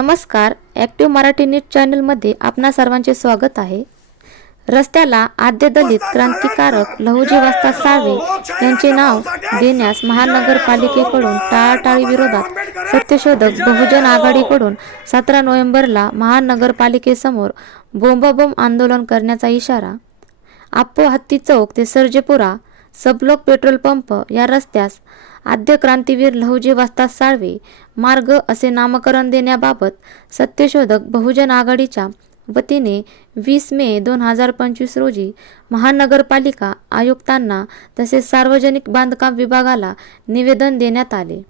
नमस्कार active Marathi news चॅनलमध्ये आपणा सर्वांचे स्वागत आहे. रस्त्याला आद्य दलित क्रांतिकारक लहुजी वास्ता सावे यांचे नाव देण्यास महानगरपालिकेकडून टाळाटाळी विरोधात सत्यशोधक बहुजन आघाडीकडून सतरा नोव्हेंबरला महानगरपालिकेसमोर बोंबाबोंब आंदोलन करण्याचा इशारा आप्पो हत्ती चौक ते सर्जेपुरा सबलोक पेट्रोल पंप या रस्त्यास आद्य क्रांतीवीर लहुजी वस्ताद साळवे मार्ग असे नामकरण देण्याबाबत सत्यशोधक बहुजन आघाडीच्या वतीने वीस मे दोन हजार पंचवीस रोजी महानगरपालिका आयुक्तांना तसेच सार्वजनिक बांधकाम विभागाला निवेदन देण्यात आले.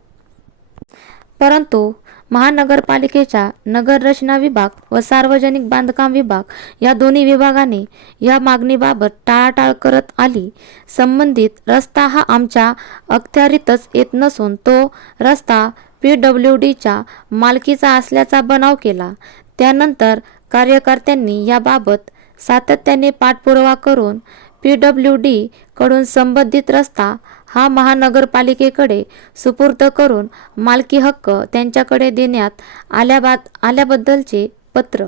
परंतु महानगरपालिकेच्या नगररचना विभाग व सार्वजनिक बांधकाम विभाग या दोन्ही विभागाने या मागणीबाबत टाळाटाळ करत आली. संबंधित रस्ता हा आमच्या अखत्यारीतच येत नसून तो रस्ता पी डब्ल्यू डीच्या मालकीचा असल्याचा बनाव केला. त्यानंतर कार्यकर्त्यांनी याबाबत सातत्याने पाठपुरावा करून पी डब्ल्यू डीकडून संबंधित रस्ता हा महानगरपालिकेकडे सुपूर्द करून मालकी हक्क त्यांच्याकडे देण्यात आल्याबाद आल्याबद्दलचे पत्र.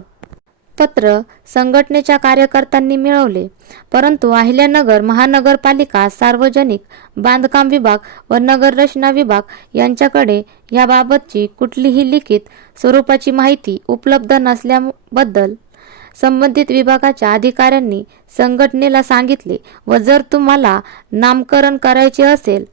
पत्र संघटनेच्या कार्यकर्त्यांनी मिळवले. परंतु अहिल्यानगर महानगरपालिका सार्वजनिक बांधकाम विभाग व नगररचना विभाग यांच्याकडे याबाबतची कुठलीही लिखित स्वरूपाची माहिती उपलब्ध नसल्याबद्दल संबंधित विभागाच्या अधिकाऱ्यांनी संघटनेला सांगितले व जर तुम्हाला नामकरण करायचे असेल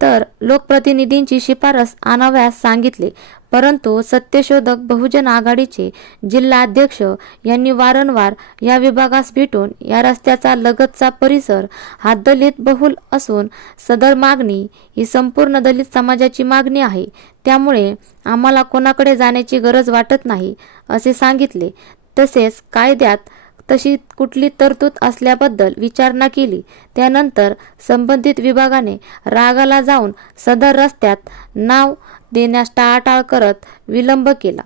तर लोकप्रतिनिधींची शिफारस आणाव्यास सांगितले. परंतु सत्यशोधक बहुजन आघाडीचे जिल्हाध्यक्ष यांनी वारंवार या विभागास भेटून या रस्त्याचा लगतचा परिसर हा दलित बहुल असून सदर मागणी ही संपूर्ण दलित समाजाची मागणी आहे. त्यामुळे आम्हाला कोणाकडे जाण्याची गरज वाटत नाही असे सांगितले. तसेच कायद्यात तशी कुठली तरतूद असल्याबद्दल विचारणा केली. त्यानंतर संबंधित विभागाने रागाला जाऊन सदर रस्त्यात नाव देण्यास टाळाटाळ करत विलंब केला.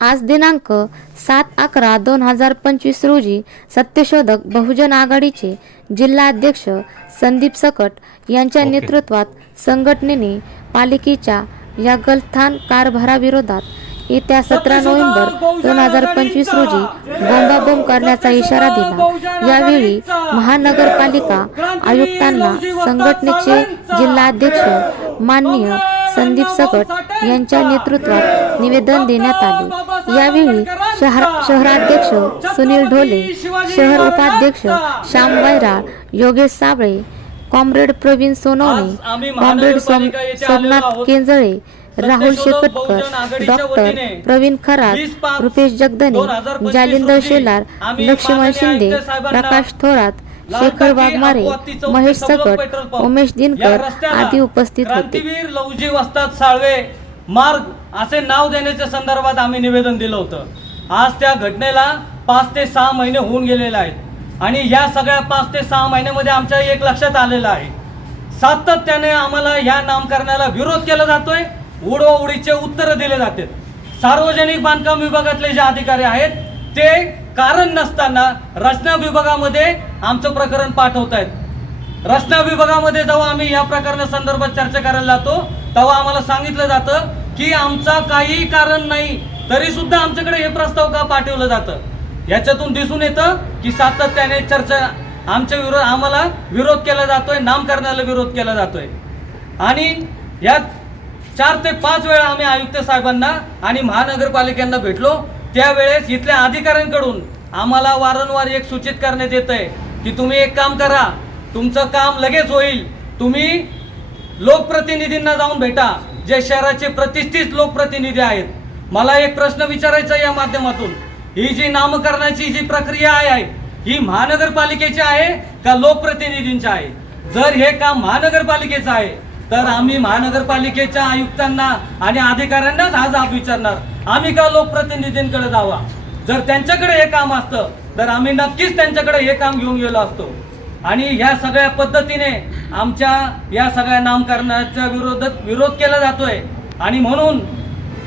आज दिनांक सात अकरा दोन हजार पंचवीस रोजी सत्यशोधक बहुजन आघाडीचे जिल्हाध्यक्ष संदीप सकट यांच्या नेतृत्वात संघटनेने पालिकेच्या या गलथान कारभाराविरोधात येत्या सतरा नोव्हेंबर दोन हजार पंचवीस रोजी बोंबाबोंब करण्याचा इशारा दिला. यावेळी महानगरपालिका आयुक्तांना संघटनेचे जिल्हाध्यक्ष माननीय संदीप सकट यांच्या नेतृत्वात निवेदन देण्यात आले. यावेळी शहर शहराध्यक्ष सुनील ढोले शहर उपाध्यक्ष Shyam Vairal Yogesh Sable comrade Pravin Sonawane comrade Som Somnath Kenjale Rahul Shektkar doctor Pravin Kharat Rupesh Jagdane Jalindar Shelar Laxman Shinde Prakash Thorat Shekhar Waghmare Mahesh Sakat Umesh Dinkar आदी उपस्थित होते. लवजी साळवे मार्ग असे नाव देण्याच्या संदर्भात आम्ही निवेदन दिलं होतं. आज त्या घटनेला पाच ते सहा महिने होऊन गेलेले आहेत. आणि या सगळ्या पाच ते सहा महिन्यामध्ये आमच्या एक लक्षात आलेलं आहे. सातत्याने आम्हाला या नामकरणाला विरोध केला जातोय. उडोउडीचे उत्तर दिले जाते. सार्वजनिक बांधकाम विभागातले जे अधिकारी आहेत ते कारण नसताना रचना विभागामध्ये आमचं प्रकरण पाठवत आहेत रचना विभागामध्ये जेव्हा आम्ही या प्रकरणा संदर्भात चर्चा करायला जातो तेव्हा आम्हाला सांगितलं जातं की आमचा काही कारण नाही तरी सुद्धा आमच्याकडे हे प्रस्ताव का पाठवलं जातं? याच्यातून दिसून येतं की सातत्याने चर्चा आमच्या विरोध आम्हाला विरोध केला जातोय नामकरणाला विरोध केला जातोय. आणि यात चार ते पाच वेळा आम्ही आयुक्त साहेबांना आणि महानगरपालिकांना भेटलो. त्यावेळेस इथल्या अधिकाऱ्यांकडून आम्हाला वारंवार एक सूचित करण्यात येत आहे की तुम्ही एक काम करा. तुमचं काम लगेच होईल. तुम्ही लोकप्रतिनिधींना जाऊन भेटा. जे शहराचे प्रतिष्ठित लोकप्रतिनिधी आहेत. मला एक प्रश्न विचारायचा आहे या माध्यमातून. ही जी नामकरणाची जी प्रक्रिया आहे ही महानगरपालिकेची आहे का लोकप्रतिनिधींची आहे? जर हे काम महानगरपालिकेचं आहे तर आम्ही महानगरपालिकेच्या आयुक्तांना आणि अधिकाऱ्यांनाच आज आप विचारणार. आम्ही का लोकप्रतिनिधींकडे जावा? जर त्यांच्याकडे हे काम असतं तर आम्ही नक्कीच त्यांच्याकडे हे काम घेऊन गेलो असतो. आणि ह्या सगळ्या पद्धतीने आमच्या या सगळ्या नामकरणाच्या विरोधात विरोध केला जातोय. आणि म्हणून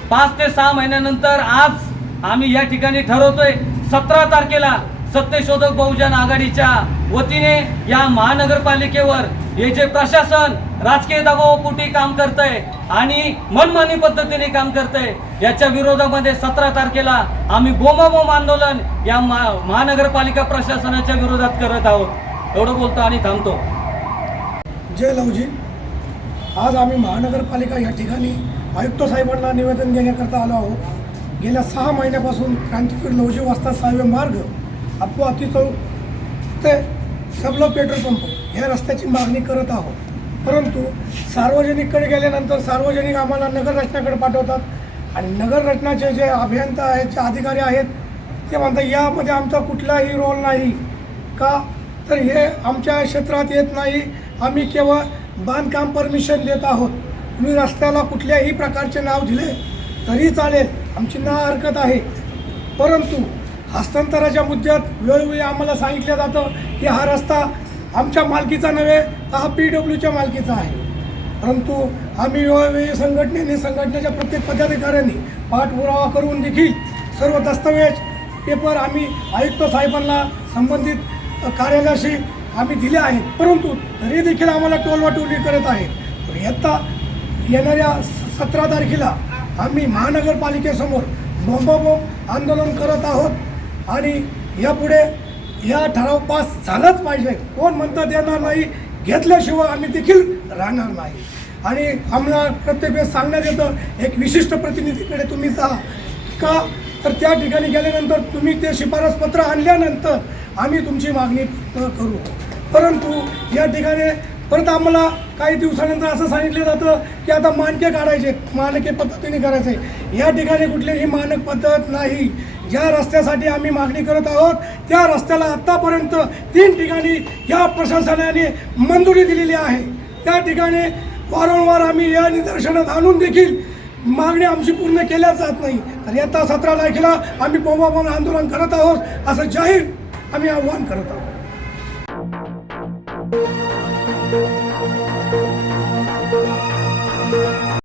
पाच ते सहा महिन्यानंतर आज आम्ही या ठिकाणी ठरवतोय सतरा तारखेला सत्यशोधक बहुजन आघाडीच्या वतीने या महानगरपालिकेवर हे जे प्रशासन राजकीय दबावापोटी काम करतंय आणि मनमानी पद्धतीने काम करतंय याच्या विरोधामध्ये सतरा तारखेला आम्ही बोमाबोम आंदोलन या मा- महानगरपालिका प्रशासनाच्या विरोधात करत आहोत. एवढं बोलतो आणि थांबतो. जय लवजी आज आम्ही महानगरपालिका या ठिकाणी आयुक्त साहेबांना निवेदन देण्याकरता आलो आहोत. गेल्या सहा महिन्यापासून क्रांतीवीर लवजी वाजता सहावे मार्ग अप्पू चौक ते सबला पेट्रोल पंप ह्या रस्त्याची मागणी करत आहोत. परंतु सार्वजनिककडे गेल्यानंतर सार्वजनिक आम्हाला नगररचनाकडे पाठवतात. आणि नगररचनाचे जे अभियंता आहेत जे अधिकारी आहेत ते म्हणतात यामध्ये आमचा कुठलाही रोल नाही. का? तर हे आमच्या क्षेत्रात येत नाही. आम्ही केवळ बांधकाम परमिशन देत आहोत. तुम्ही रस्त्याला कुठल्याही प्रकारचे नाव दिले तरी चालेल. आमची ना हरकत आहे. परंतु हस्तांतराच्या मुद्द्यात वेळोवेळी आम्हाला सांगितलं जातं की हा रस्ता आमच्या मालकीचा नव्हे तर हा पी डब्ल्यूच्या मालकीचा आहे. परंतु आम्ही वेळोवेळी संघटनेने संघटनेच्या प्रत्येक पदाधिकाऱ्यांनी पाठपुरावा करून देखील सर्व दस्तावेज पेपर आम्ही आयुक्त साहेबांना संबंधित कार्यालयाशी आम्ही दिले आहेत. परंतु तरी देखील आम्हाला टोलवाटोली करत आहेत. तर येता येणाऱ्या सतरा तारखेला आम्ही महानगरपालिकेसमोर बोंबाबोंब आंदोलन करत आहोत. आणि यापुढे या ठराव पास झालाच पाहिजे. कोण म्हणतं देणार नाही घेतल्याशिवाय आम्ही देखील राहणार नाही. आणि आम्हाला प्रत्येक वेळेस सांगण्यात येतं एक विशिष्ट प्रतिनिधीकडे तुम्ही जा. का? तर त्या ठिकाणी गेल्यानंतर तुम्ही ते शिफारसपत्र आणल्यानंतर आम्ही तुमची मागणी करू. परंतु या ठिकाणी परत आम्हाला काही दिवसानंतर असं सांगितलं जातं की आता मानके काढायचे मानके पद्धतीने करायचे. या ठिकाणी कुठलीही मानक पद्धत नाही. ज्या रस्त्यासाठी आम्ही मागणी करत आहोत त्या रस्त्याला आत्तापर्यंत तीन ठिकाणी या प्रशासनाने मंजुरी दिलेली आहे. त्या ठिकाणी वारंवार आम्ही या निदर्शनात आणून देखील मागणी आमची पूर्ण केल्या जात नाही. तर येत्या सतरा तारखेला आम्ही बोंबाबोंब आंदोलन करत आहोत असं जाहीर आम्ही आव्हान करत आहोत.